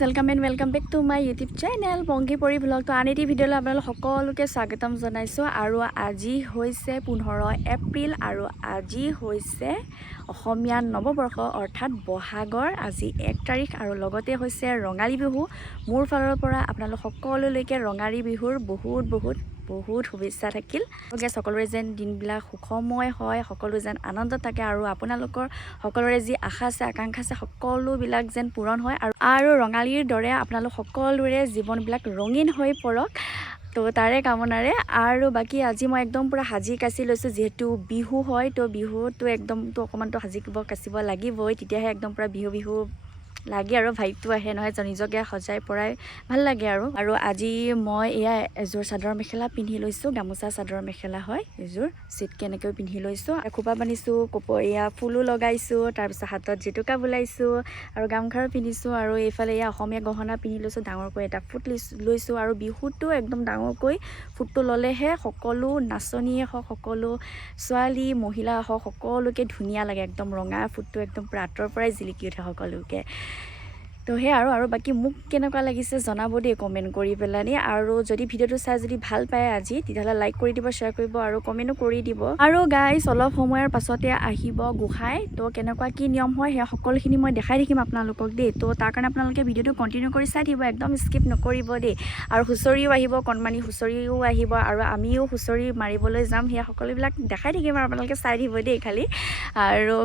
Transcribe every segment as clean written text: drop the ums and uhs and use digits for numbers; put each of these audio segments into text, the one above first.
welcome and welcome back to my YouTube channel Pongi Pori vlog to ani video la apnalok সকলোকে স্বাগতম জনাইছো আৰু আজি হৈছে 15 এপ্ৰিল আৰু আজি হৈছে অসমীয়া নৱবৰ্ষ অৰ্থাৎ বহাগৰ আজি 1 তাৰিখ আৰু লগতে হৈছে ৰঙালী বিহু মোৰ ফালৰ পৰা আপোনালোক সকলোলৈকে ৰঙালী বিহুৰ বহুত শুভেচ্ছা থাকিল গেছ সকলোৰে যেন দিনবিলাক সুখময় হয় সকলো যেন আনন্দ থাকে আৰু আপোনালোকৰ সকলোৰে যি আশা আছে আকাংক্ষা আছে সকলোবিলাক যেন পূৰণ হয় আৰু ৰঙালীৰ দৰে আপোনালোক সকলোৰে জীৱনবিলাক ৰঙীন হৈ পৰক তো তাৰে কামনাৰে আৰু বাকি আজি মই একদম পুৰা হাজি কাচি লৈছো যেহেতু বিহু হয় তো বিহুটো একদম তো অকমানটো হাজিব কাচিব লাগিবই তেতিয়াহে একদম পুৰা বিহু লাগে আৰু ভাইবটো আহে নহয় নিজকে সজাই পৰাই ভাল লাগে আৰু আজি মই এয়া এজোৰ চাদৰ মেখেলা পিন্ধি লৈছো গামোচা চাদৰ মেখেলা হয় এজোৰ সিট কেনেকৈ পিন্ধি লৈছো খোপা বানিছো কপৰীয়া ফুলো লগাইছো তাৰ পিছত হাতত জেতুকা বুলাইছো আৰু গামখাৰু পিন্ধিছো আৰু এইফালে এয়া অসমীয়া গহনা পিন্ধি লৈছো ডাঙৰকৈ এটা ফুট লৈছো আৰু বিহুটো একদম ডাঙৰকৈ ফুটটো ললেহে সকলো নাচনীয়ে হওক সকলো ছোৱালী মহিলা হওক সকলোকে ধুনীয়া লাগে একদম ৰঙা ফুটটো একদম প্ৰাতৰ পৰাই জিলিকি উঠে সকলোকে তো হে আৰু বাকি মোক কেনেকুৱা লাগিছে জনাব দেই কমেন্ট কৰি পেলানি আৰু যদি ভিডিওটো চাই যদি ভাল পায় আজি তেতিয়াহলে লাইক কৰি দিব শেয়াৰ কৰিব আৰু কমেন্টও কৰি দিব আৰু গাইস অলপ সময়ৰ পাছতে আহিব গোহাই তো কেনেকুৱা কি নিয়ম হয় হে সকলোখিনি মই দেখাই দেখিম আপোনালোকক দেই তো তাৰ কাৰণে আপোনালোকে ভিডিওটো কন্টিনিউ কৰি চাই দিব একদম স্কিপ নকৰিব দেই আৰু হুঁচৰিও আহিব কণমানি হুঁচৰিও আহিব আৰু আমিও হুঁচৰি মাৰিবলৈ যাম হে সকলোবিলাক দেখাই থাকিম আৰু আপোনালোকে চাই দিব দেই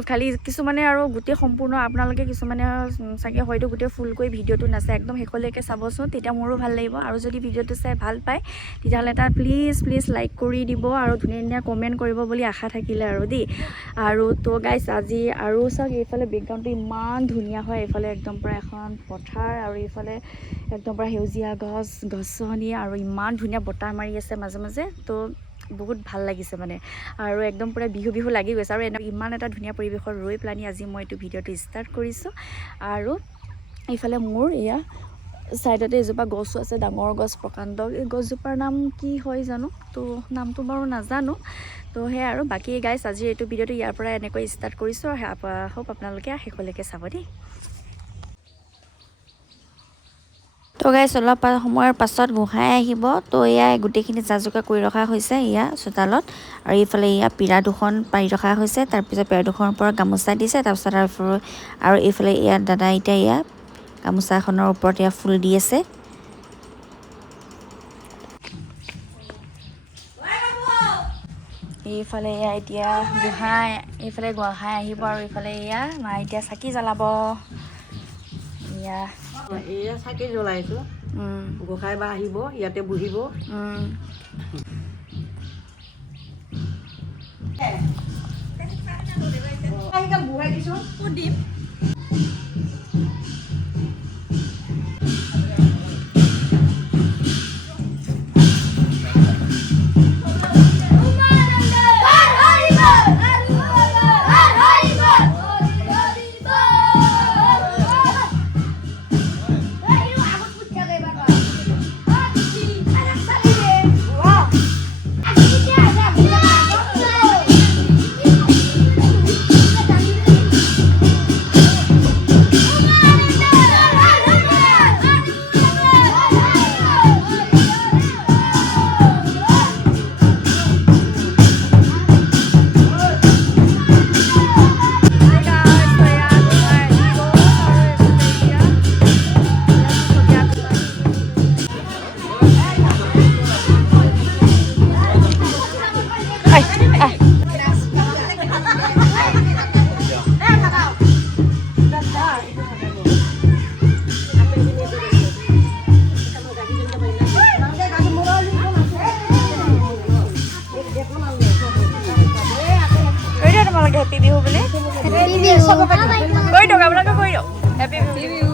খালি কিছুমানে আৰু গোটেই সম্পূৰ্ণ আপোনালোকে কিছুমানে চাগে হয়তো গোটেই ফুলকৈ ভিডিওটো নাচাই একদম হেকলৈকে চাবচোন তেতিয়া মোৰো ভাল লাগিব আৰু যদি ভিডিওটো চাই ভাল পায় তেতিয়াহলে এটা প্লিজ লাইক কৰি দিব আৰু ধুনীয়া কমেন্ট কৰিব বুলি আশা থাকিলে আৰু দেই আৰু তো গাইস আজি আৰু চাওক এইফালে বেকগ্ৰাউণ্ডটো ইমান ধুনীয়া হয় এইফালে একদম পুৰা এখন পথাৰ আৰু এইফালে একদম পুৰা সেউজীয়া গছনি আৰু ইমান ধুনীয়া বতাহ মাৰি আছে মাজে তো বহুত ভাল লাগিছে মানে আৰু একদম পুৰা বিহু লাগি গৈছে আৰু ইমান এটা ধুনীয়া পৰিৱেশৰ ৰৈ প্লানি আজি মই এইটো ভিডিওটো ষ্টাৰ্ট কৰিছো আৰু এইফালে মোৰ এয়া সাইডতে এজোপা গছো আছে ডাঙৰ গছ প্ৰকাণ্ড এই গছজোপাৰ নাম কি হয় জানো তো নামটো বাৰু নাজানো তো হে আৰু বাকি গাইস আজি এইটো ভিডিওটো ইয়াৰ পৰা এনেকৈ ষ্টাৰ্ট কৰিছো হোপ আপোনালোকে শেষলৈকে চাব দেই তো গাইস অলপ সময়ৰ পাছত গোহাই আহিব তো এয়া গোটেইখিনি জাজুকা কৰি ৰখা হৈছে এয়া চোতালত আৰু এইফালে এয়া পিৰা দুখন পাৰি ৰখা হৈছে তাৰ পিছত পিৰা দুখনৰ পৰা গামোচা দিছে তাৰ পিছত আৰু এইফালে এয়া দাদা এতিয়া এয়া গামোচাখনৰ ওপৰত এয়া ফুল দি আছে এইফালে এয়া এতিয়া এইফালে গোহাই আহিব আৰু এইফালে এয়া মা এতিয়া চাকি জ্বলাব এয়া চাকি জ্বলাইছো গোসাই বা আহিব ইয়াতে বহিব Happy Bihu boleh? Happy Bihu. Koi dong, kamu nak koi dong? Happy Bihu.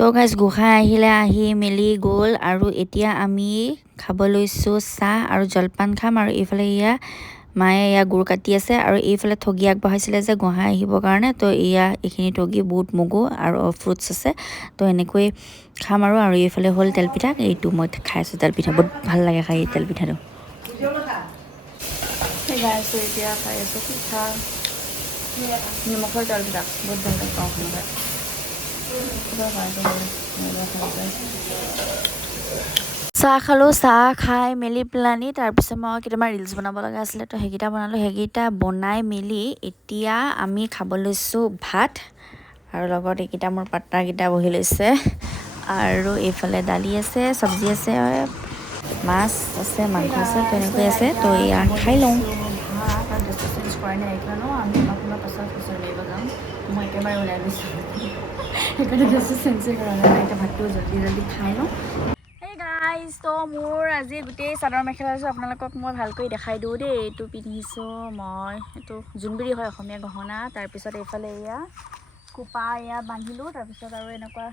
তো গাইজ গোসাঁই আহিলে আহি মেলি গ'ল আৰু এতিয়া আমি খাব লৈছোঁ চাহ আৰু জলপান খাম আৰু এইফালে এয়া মায়ে এয়া গুৰ কাটি আছে আৰু এইফালে ঠগি আগবঢ়াইছিলে যে গোসাঁই আহিবৰ কাৰণে তো এয়া এইখিনি ঠগি বুট মগু আৰু ফ্ৰুটছ আছে তো এনেকৈ খাম আৰু এইফালে হ'ল তেলপিঠা এইটো মই খাই আছোঁ তেলপিঠা বহুত ভাল লাগে খাই এই তেলপিঠাটো এতিয়া খাই আছোঁ পিঠা নিমখৰ তেলপিঠা বহুত ভাল লাগে পাওঁ চাহ খালোঁ চাহ খাই মেলি পেলানি তাৰপিছত মই কেইটামান ৰিলচ বনাব লগা আছিলে তো সেইকেইটা বনালোঁ সেইকেইটা বনাই মেলি এতিয়া আমি খাব লৈছোঁ ভাত আৰু লগত এইকেইটা মোৰ পাৰ্টনাৰকেইটা বহি লৈছে আৰু এইফালে দালি আছে চব্জি আছে মাছ আছে মাংস আছে তেনেকৈ আছে তো এয়া খাই লওঁ মই একেবাৰে ওলাই গৈছোঁ সেইকাৰণে গেছটো চেঞ্জেই কৰা নাই এতিয়া ভাতটো জল্দি জল্দি খাই লওঁ গাইজ তো মোৰ আজি গোটেই চাদৰ মেখেলা আছোঁ আপোনালোকক মই ভালকৈ দেখাই দিওঁ দেই এইটো পিন্ধিছোঁ মই এইটো জোনবিৰি হয় অসমীয়া গহনা তাৰপিছত এইফালে এয়া খোপা এয়া বান্ধিলোঁ তাৰপিছত আৰু এনেকুৱা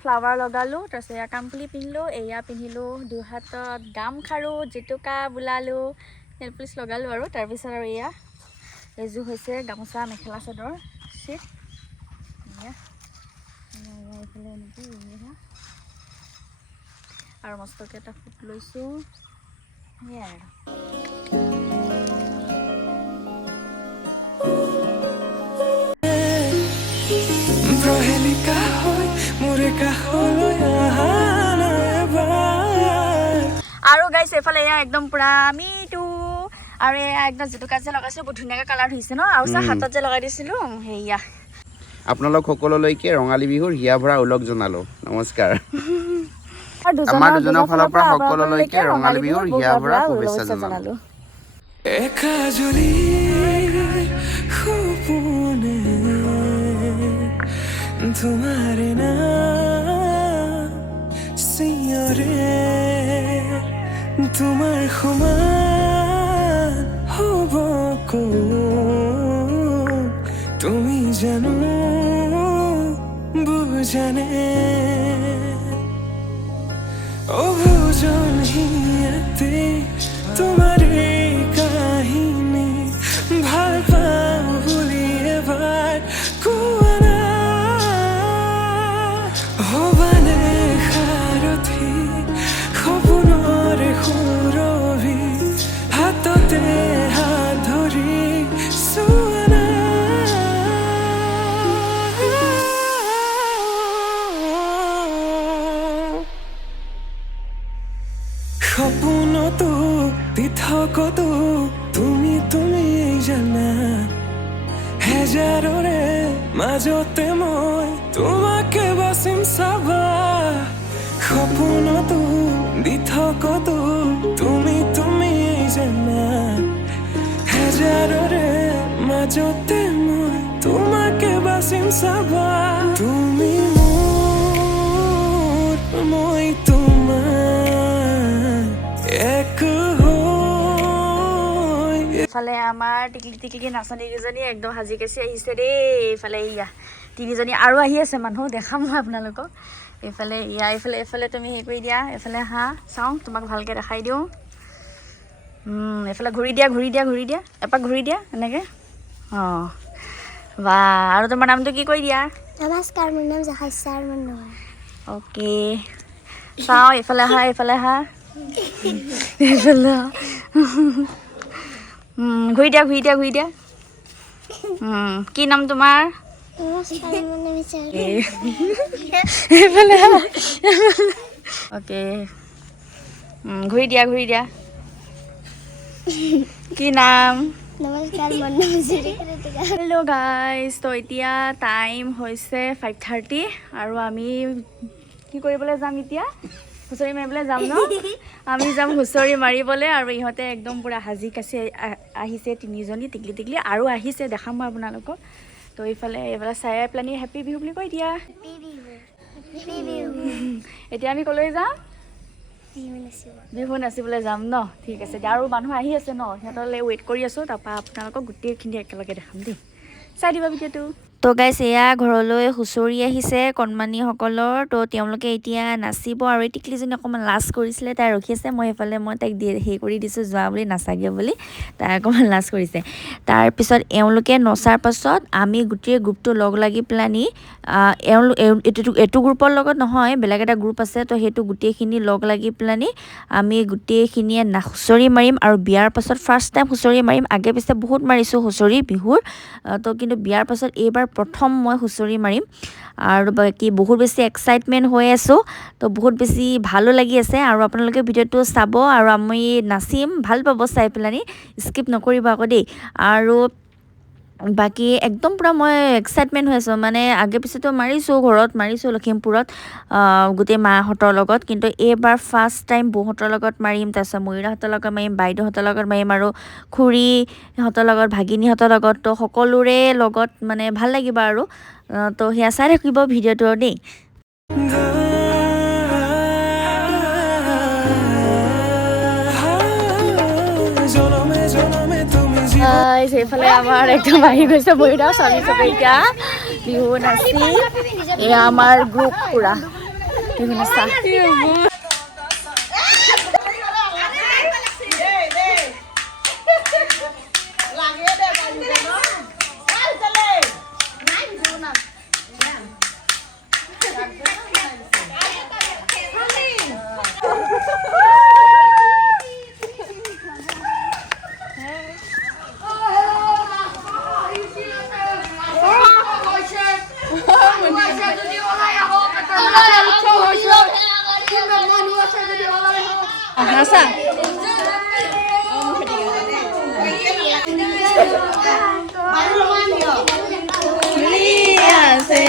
ফ্লাৱাৰ লগালোঁ তাৰপিছত এয়া কাণফুলি পিন্ধিলোঁ এয়া পিন্ধিলোঁ দুহাতত গামখাৰু জেতুকা বোলালোঁ নেল পলিচ লগালোঁ আৰু তাৰপিছত আৰু এয়া এইযোৰ হৈছে গামোচা মেখেলা চাদৰ চিট এইফালে এনেকৈ আৰু মস্তকে এটা ফুট লৈছোঁ সেয়াই আৰু গাইছে এইফালে এয়া একদম পুৰা আমিতো আৰু এয়া একদম জেতুকা যে লগাইছোঁ বহুত ধুনীয়াকৈ কালাৰ হৈছে ন আৰু চাহ হাতত যে লগাই দিছিলোঁ সেয়া আপোনালোক সকলোলৈকে ৰঙালী বিহুৰ হিয়া ভৰা ওলগ জনালোঁ নমস্কাৰ আমাৰ দুজনৰ ফালৰ পৰা সকলোলৈকে ৰঙালী বিহুৰ হিয়া ভৰা শুভেচ্ছা জনালোঁ তোমাৰ সমান হ'ব তুমি জানো বুজানে অভোজন হিয়াতে তোমাৰ কাহিনী ভাল পাওঁ বুলি এবাৰ কোৱা না হবানে সাৰথি সপোনৰে সুৰভি হাততে হাত ধৰি চোৱা না সপোনতো পৃথকতো তুমি জানা হেজাৰৰে মাজতে মই তোমাকে বাচিম চাবা সপোনতো পৃথকতো তুমি জানা হেজাৰৰে মাজতে মই তোমাকে বাচিম চাবা তুমি মোৰ মই তোমাৰ এক এইফালে আমাৰ টিকলি নাচনীকেইজনী একদম সাজি কাচি আহিছে দেই এইফালে ইয়া তিনিজনী আৰু আহি আছে মানুহ দেখাম মই আপোনালোকক এইফালে ইয়া এইফালে তুমি হেৰি কৰি দিয়া এইফালে চাওঁ তোমাক ভালকৈ দেখাই দিওঁ এইফালে ঘূৰি দিয়া এপাক ঘূৰি দিয়া এনেকৈ অঁ বা আৰু তোমাৰ নামটো কি কৰি দিয়া নমস্কাৰ মোৰ নাম জাহাইছা নহয় অ'কে চাওঁ এইফালে এইফালে ঘূৰি দিয়া কি নাম তোমাৰ নমস্কাৰ মোৰ নাম এইফালে অ'কে ঘূৰি দিয়া কি নাম নমস্কাৰ মোৰ নাম হেল্ল' গাইজ তো এতিয়া টাইম হৈছে 5:30 আৰু আমি কি কৰিবলৈ যাম এতিয়া হুঁচৰি মাৰিবলৈ যাম ন আমি যাম হুঁচৰি মাৰিবলৈ আৰু ইহঁতে একদম পূৰা সাজি কাচি আহিছে তিনিজনী টিকলি আৰু আহিছে দেখাম মই আপোনালোকক তো এইফালে চাই পেলানি হেপী বিহু বুলি কৈ দিয়া এতিয়া আমি ক'লৈ যাম বিহু নাচিবলৈ যাম ন ঠিক আছে দিয়া আৰু মানুহ আহি আছে ন সিহঁতলৈ ৱেইট কৰি আছোঁ তাৰপৰা আপোনালোকক গোটেইখিনি একেলগে দেখাম দেই চাই দিবা ভিডিঅ'টো তো গাইছ এয়া ঘৰলৈ হুঁচৰি আহিছে কণমানিসকলৰ। তো তেওঁলোকে এতিয়া নাচিব আৰু এই টিকলিজনী অকণমান লাজ কৰিছিলে, তাই ৰখি আছে। মই সেইফালে তাইক হেৰি কৰি দিছোঁ যোৱা বুলি, নাচাগে বুলি। তাই অকণমান লাজ কৰিছে। তাৰপিছত এওঁলোকে নচাৰ পাছত আমি গোটেই গ্ৰুপটো লগ লাগি পেলানি এইটো গ্ৰুপৰ লগত নহয়, বেলেগ এটা গ্ৰুপ আছে। তো সেইটো গোটেইখিনি লগ লাগি পেলানি আমি গোটেইখিনিয়ে হুঁচৰি মাৰিম। আৰু বিয়াৰ পাছত ফাৰ্ষ্ট টাইম হুঁচৰি মাৰিম। আগে পিছে বহুত মাৰিছোঁ হুঁচৰি বিহুৰ। তো কিন্তু বিয়াৰ পাছত এইবাৰ প্ৰথম মই হুঁচৰি মাৰিম। আৰু বাকী বহুত বেছি এক্সাইটমেণ্ট হৈ আছোঁ। তো বহুত বেছি ভালো লাগি আছে। আৰু আপোনালোকে ভিডিঅ'টো চাব আৰু আমি নাচিম, ভাল পাব চাই পেলানি, স্কিপ নকৰিব আকৌ দেই। আৰু বাকী একদম পূৰা মই এক্সাইটমেণ্ট হৈ আছোঁ। মানে আগে পিছেতো মাৰিছোঁ, ঘৰত মাৰিছোঁ লখিমপুৰত গোটেই মাহঁতৰ লগত। কিন্তু এইবাৰ ফাৰ্ষ্ট টাইম বৌহঁতৰ লগত মাৰিম, তাৰপিছত ময়ূৰাহঁতৰ লগত মাৰিম, বাইদেউহঁতৰ লগত মাৰিম আৰু খুৰীহঁতৰ লগত, ভাগিনীহঁতৰ লগত। তো সকলোৰে লগত মানে ভাল লাগিব আৰু। তো সেয়া চাই থাকিব ভিডিঅ'টো দেই। সেইফালে আমাৰ একদম আহি গৈছে ময়ূৰা, আমি চবে এতিয়া বিহু নাচি। এয়া আমাৰ গ্ৰুপ পুৰা বিহু নাচা। নাচা আছে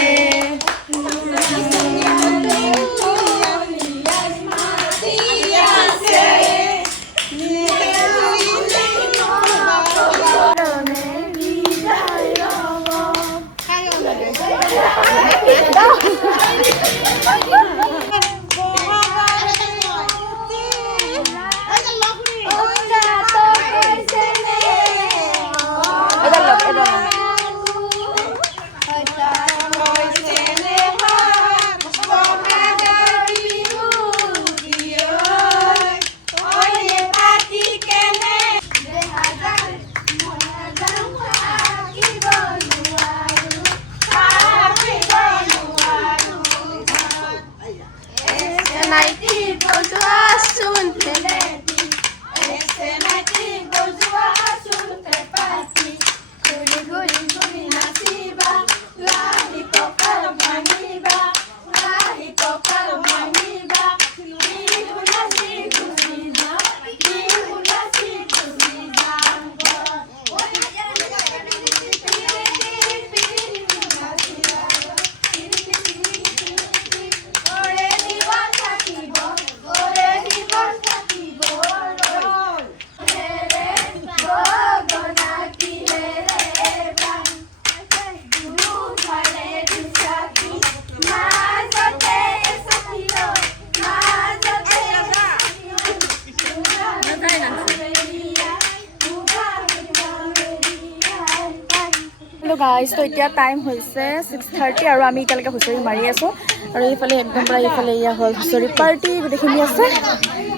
গাইজ। তো এতিয়া টাইম হৈছে 6:30 আৰু আমি এতিয়ালৈকে হুঁচৰি মাৰি আছোঁ। আৰু এইফালে একদম পূৰা এইফালে এয়া হ'ল হুঁচৰি পাৰ্টি, গোটেইখিনি আছে।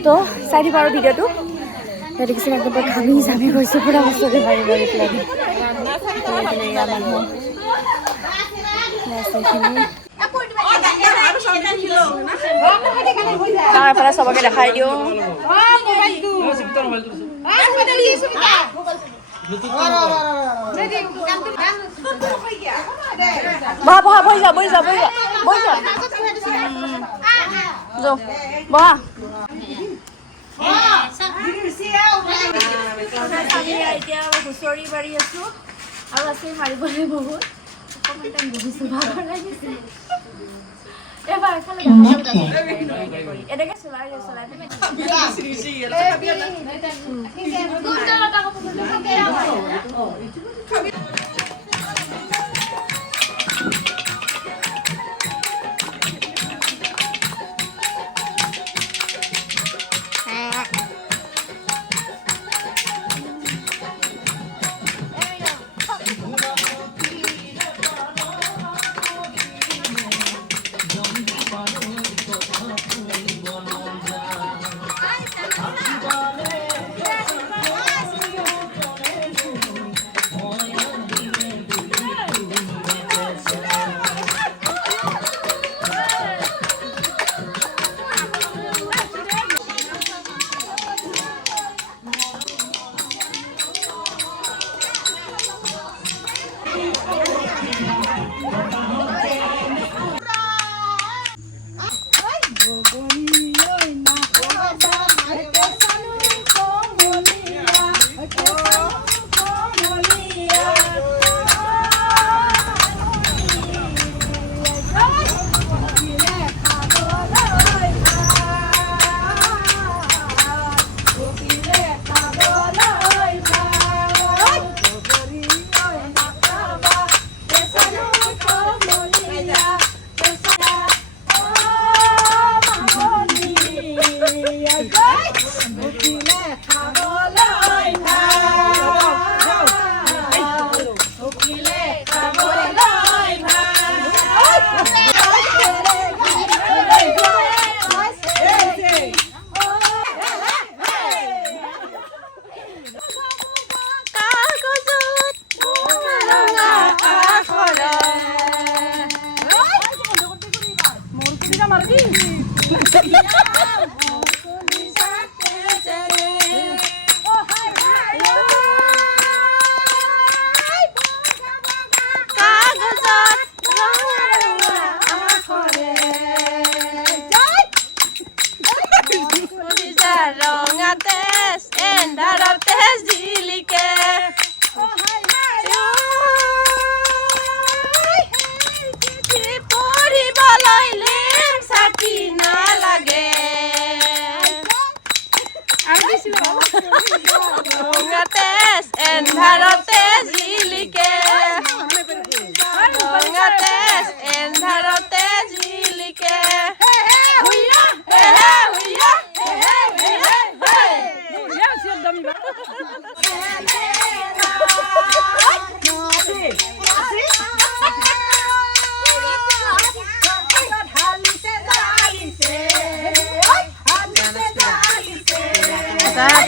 তো চাই দিব আৰু ভিডিঅ'টো। দেখিছোঁ একদম পূৰা ঘামি জামি গৈছোঁ পূৰা হুঁচৰি মাৰি মাৰি পেলাই। এয়া মানুহ এইফালে চবকে দেখাই দিওঁ। বহা বহা বহি যা বহি যা বহি যা বহি যা বহা। এতিয়া হুঁচৰি মাৰি আছোঁ আৰু আছে মাৰিবলৈ বহুত অকণমান টাইম বহিছোঁ, ভাগৰ লাগিছে। এবাৰ এফালে এনেকৈ চলাই চলাই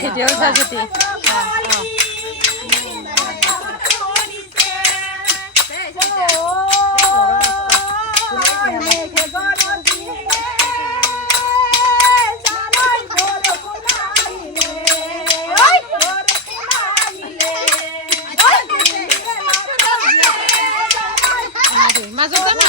ভিডিঅ' উঠা যদি মাজতে মা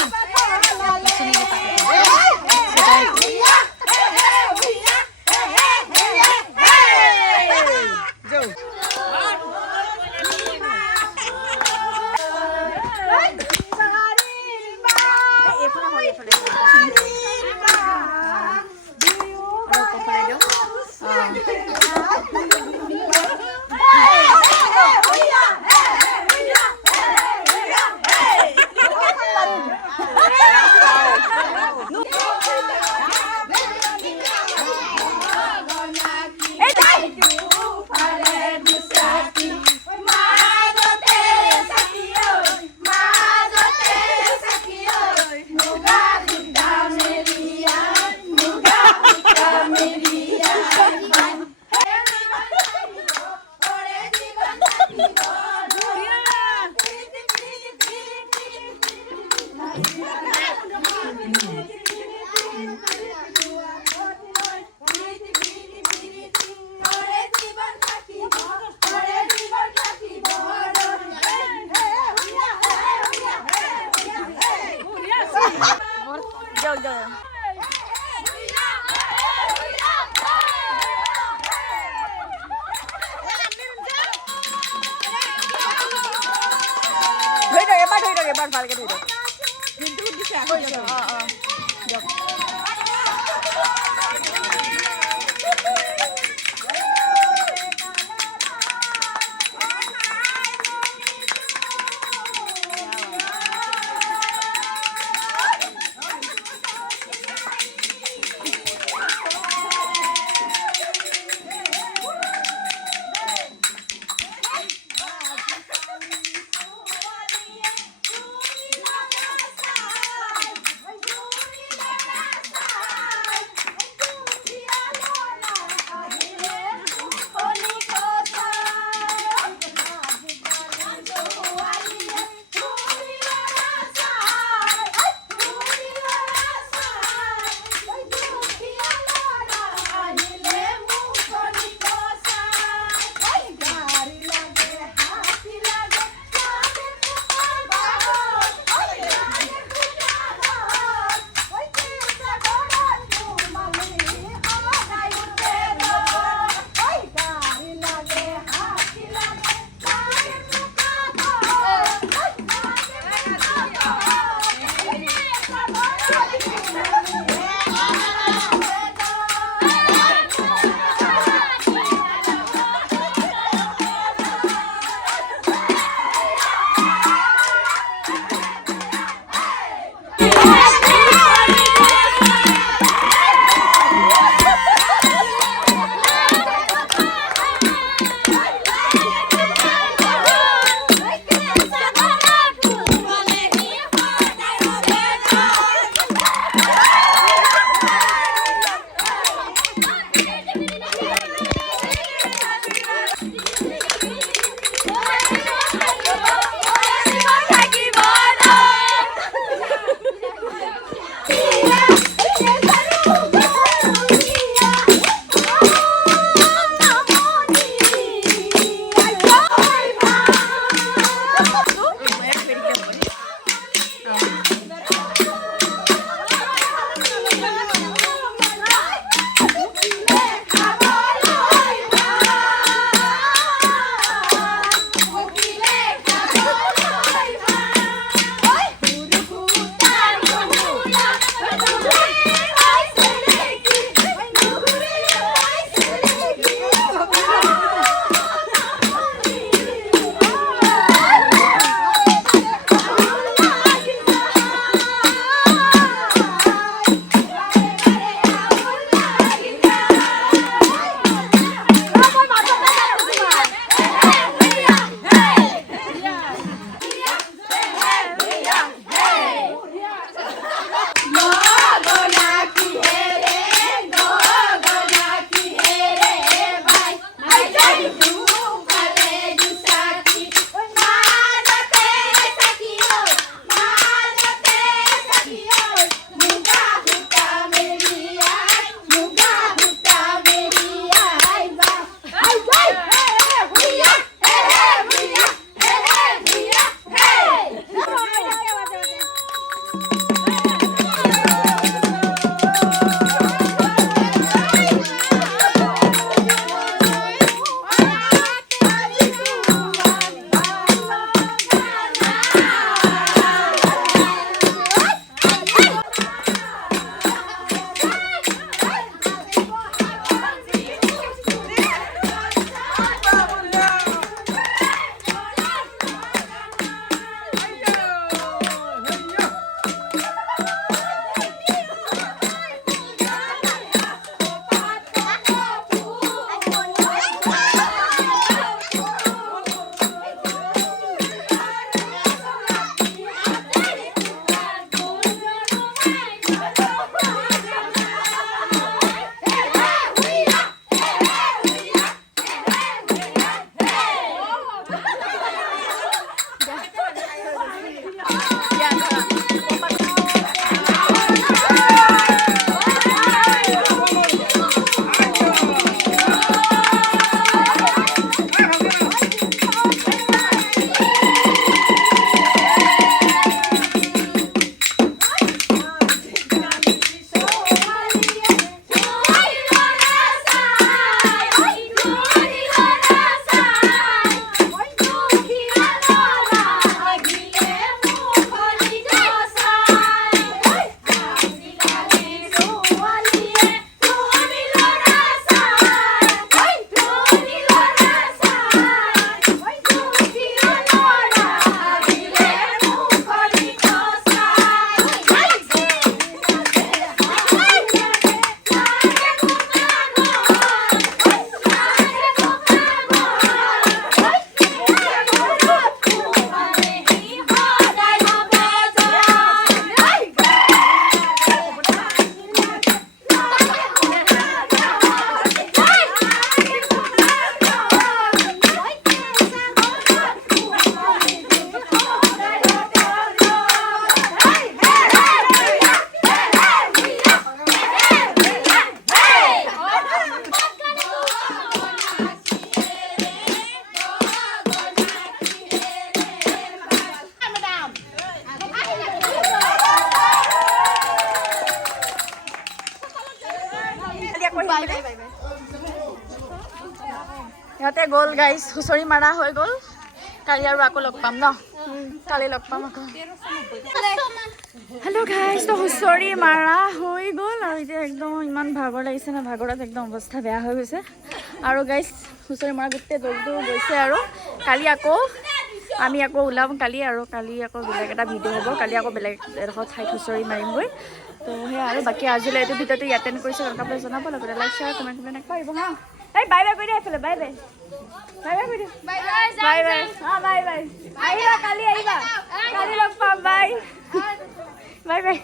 এবাৰ ভালকে ধৰি দিয়ক কিন্তু দিছে দিয়ক ইয়াতে গ'ল গাইজ হুঁচৰি মাৰা হৈ গ'ল কালি আৰু আকৌ লগ পাম ন কালি লগ পাম আকৌ হেল্ল' গাইজ তো হুঁচৰি মাৰা হৈ গ'ল আৰু এতিয়া একদম ইমান ভাগৰ লাগিছে না ভাগৰত একদম অৱস্থা বেয়া হৈ গৈছে আৰু গাইজ হুঁচৰি মাৰা গোটেই দলটো গৈছে আৰু কালি আকৌ আমি আকৌ ওলাম কালি আৰু কালি আকৌ বেলেগ এটা ভিডিঅ' হ'ব কালি আকৌ বেলেগ এডোখৰ ঠাইত হুঁচৰি মাৰিমগৈ তো সেয়া আৰু বাকী আজিলৈ এইটো ভিডিঅ'টো ইয়াতে এণ্ড কৰিছোঁ আপোনালোকে জনাব লগতে লাইক শ্বেয়াৰ কমেণ্ট কৰিব হা এই বাই বাই কৰি দিয়া এইফালে বাই বাই বাই বাই কৰি দিয়া বাই বাই অঁ বাই বাই আহিবা কালি লগ পাম বাই বাই বাই